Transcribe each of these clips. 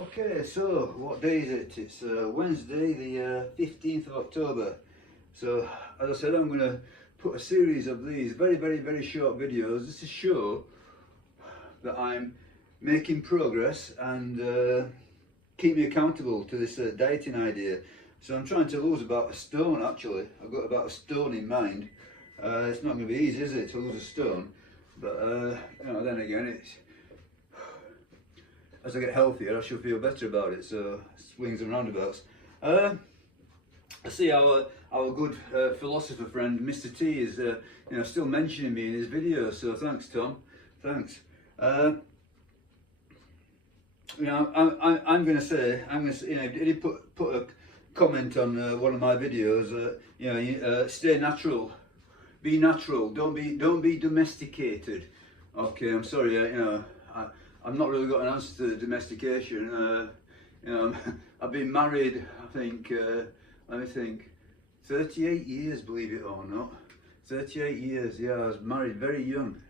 Okay, so what day is it? It's Wednesday, the 15th of October. So, as I said, I'm going to put a series of these very short videos just to show that I'm making progress and keep me accountable to this dieting idea. So I'm trying to lose about a stone actually. I've got about a stone in mind. It's not going to be easy, is it, to lose a stone? But then again, it's as I get healthier, I should feel better about it. So swings and roundabouts. I see our good philosopher friend Mr. T is still mentioning me in his videos. So thanks, Tom. Thanks. I'm going to say, did he put a comment on one of my videos? Stay natural, be natural. Don't be domesticated. Okay, I'm sorry. I've not really got an answer to domestication. I've been married, I think, let me think, 38 years, believe it or not. 38 years, yeah, I was married very young.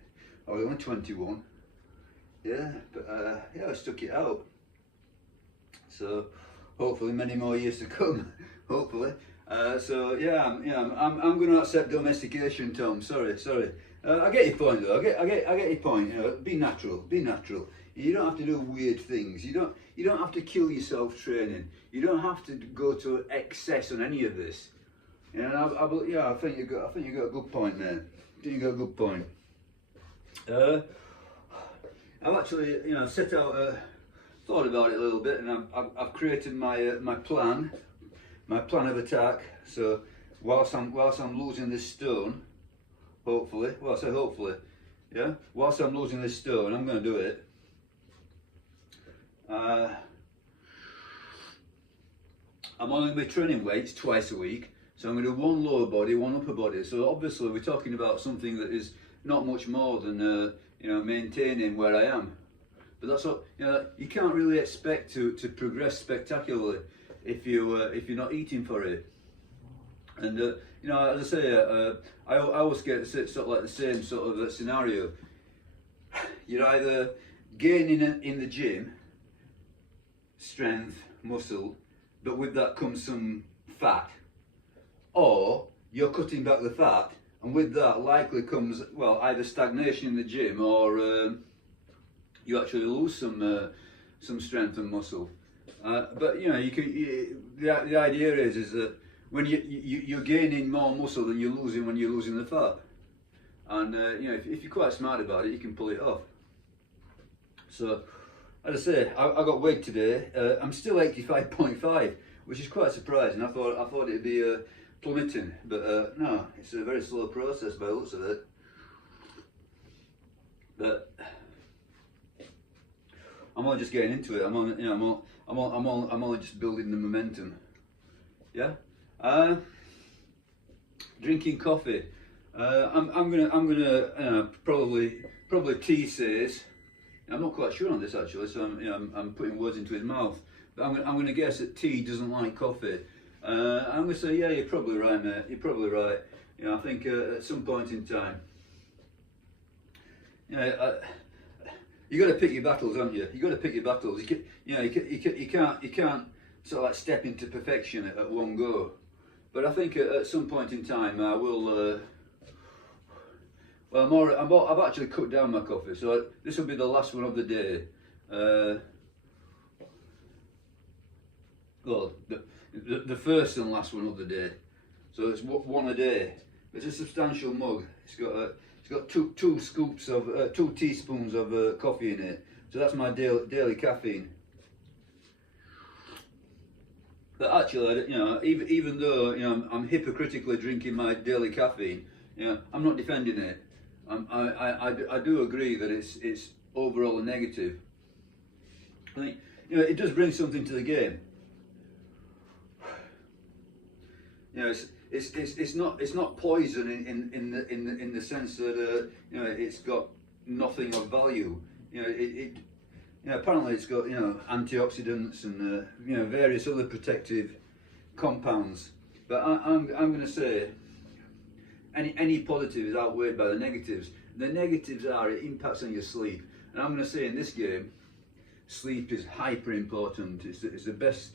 I was only 21. Yeah, but I stuck it out. So hopefully many more years to come, hopefully. I'm going to accept domestication, Tom. Sorry. I get your point though. I get your point. Be natural. Be natural. You don't have to do weird things. You don't have to kill yourself training. You don't have to go to excess on any of this. I think you got a good point there. I think you got a good point. I've actually set out thought about it a little bit, and I've created my plan of attack. So whilst I'm losing this stone, hopefully, well I say hopefully, yeah, whilst I'm losing this stone, I'm going to do it. I'm only going to be training weights twice a week, so I'm going to do one lower body, one upper body. So obviously we're talking about something that is not much more than maintaining where I am. But that's what you can't really expect to progress spectacularly if you're not eating for it. And as I say, I always get sort of like the same sort of scenario. You're either gaining in the gym strength, muscle, but with that comes some fat, or you're cutting back the fat, and with that likely comes, well, either stagnation in the gym or you actually lose some strength and muscle. But the idea is that when you're gaining more muscle than you're losing when you're losing the fat, and if you're quite smart about it, you can pull it off. So, as I say, I got weighed today. I'm still 85.5, which is quite surprising. I thought it'd be plummeting, but no, it's a very slow process by the looks of it. But I'm only just getting into it. I'm only just building the momentum. Yeah. Drinking coffee. I'm gonna probably T says. I'm not quite sure on this actually, so I'm putting words into his mouth. But I'm gonna guess that T doesn't like coffee. I'm gonna say, yeah, you're probably right, mate. You're probably right. I think at some point in time, you got to pick your battles, haven't you? You got to pick your battles. You can't sort of like step into perfection at one go. But I think at some point in time I will. I've actually cut down my coffee, so this will be the last one of the day. Well, the first and last one of the day. So it's one a day. It's a substantial mug. It's got two scoops of 2 teaspoons of coffee in it. So that's my daily caffeine. But actually, even though I'm hypocritically drinking my daily caffeine, I'm not defending it. I do agree that it's overall a negative. I think it does bring something to the game. It's not poison in the sense that it's got nothing of value. Apparently it's got antioxidants and various other protective compounds. But I'm going to say any positive is outweighed by the negatives. The negatives are it impacts on your sleep. And I'm going to say in this game, sleep is hyper important. It's the best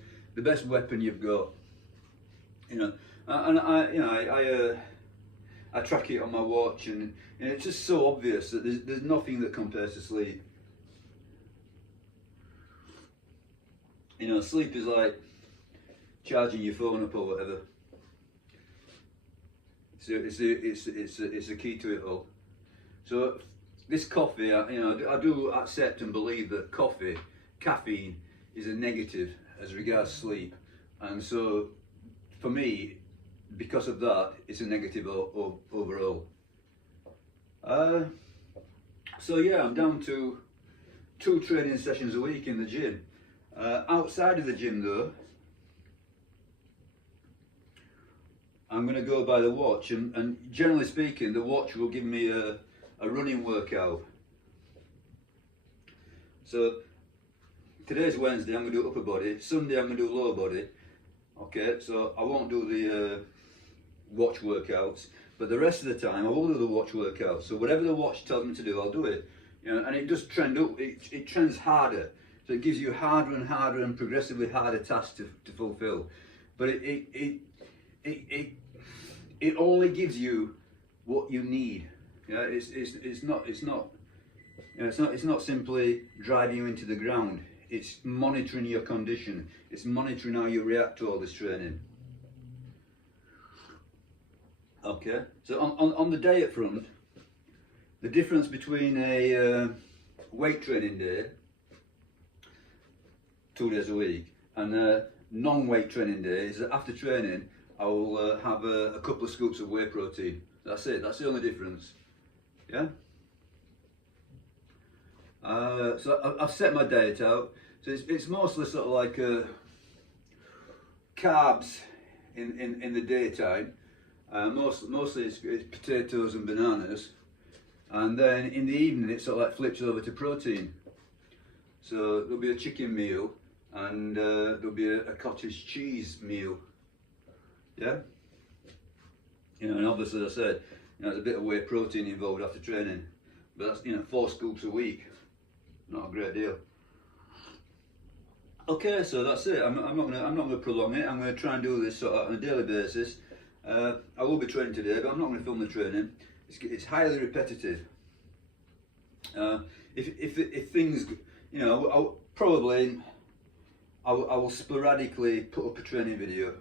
weapon you've got. You know, and I track it on my watch, and it's just so obvious that there's nothing that compares to sleep. You know, sleep is like charging your phone up or whatever. So it's the key to it all. So this coffee, I do accept and believe that caffeine is a negative as regards sleep, and so for me, because of that, it's a negative overall. So yeah, I'm down to 2 training sessions a week in the gym. Outside of the gym though, I'm going to go by the watch, and generally speaking, the watch will give me a running workout. So today's Wednesday, I'm going to do upper body. Sunday, I'm going to do lower body. Okay, so I won't do the watch workouts, but the rest of the time I will do the watch workouts. So whatever the watch tells me to do, I'll do it. You know, and it does trend up. It trends harder, so it gives you harder and harder and progressively harder tasks to fulfill. But it only gives you what you need. Yeah, it's not simply driving you into the ground. It's monitoring your condition. It's monitoring how you react to all this training. Okay, so on the day up front, the difference between a weight training day, 2 days a week, and a non-weight training day is that after training, I will have a couple of scoops of whey protein. That's it, that's the only difference. Yeah? So I've set my diet out. So it's mostly sort of like carbs in the daytime. Mostly it's potatoes and bananas, and then in the evening it sort of like flips over to protein. So there'll be a chicken meal, and there'll be a cottage cheese meal. Yeah. You know, and obviously, as I said, you know, there's a bit of whey protein involved after training, but that's, you know, 4 scoops a week. Not a great deal. Okay, so that's it. I'm not gonna prolong it. I'm gonna try and do this sort of on a daily basis. I will be training today, but I'm not going to film the training. It's highly repetitive. If things, you know, I will sporadically put up a training video,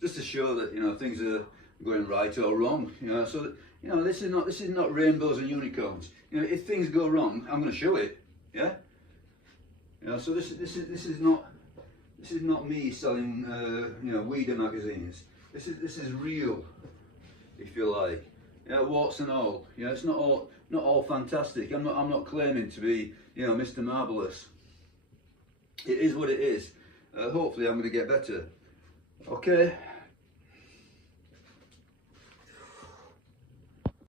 just to show that, you know, things are going right or wrong. You know, so that, you know, this is not rainbows and unicorns. You know, if things go wrong, I'm going to show it. Yeah. You know, so this is not me selling you know, Weeder magazines. This is real, if you like. You know, warts and all. You know, it's not all fantastic. I'm not claiming to be, you know, Mr. Marvelous. It is what it is. Hopefully I'm going to get better. Okay.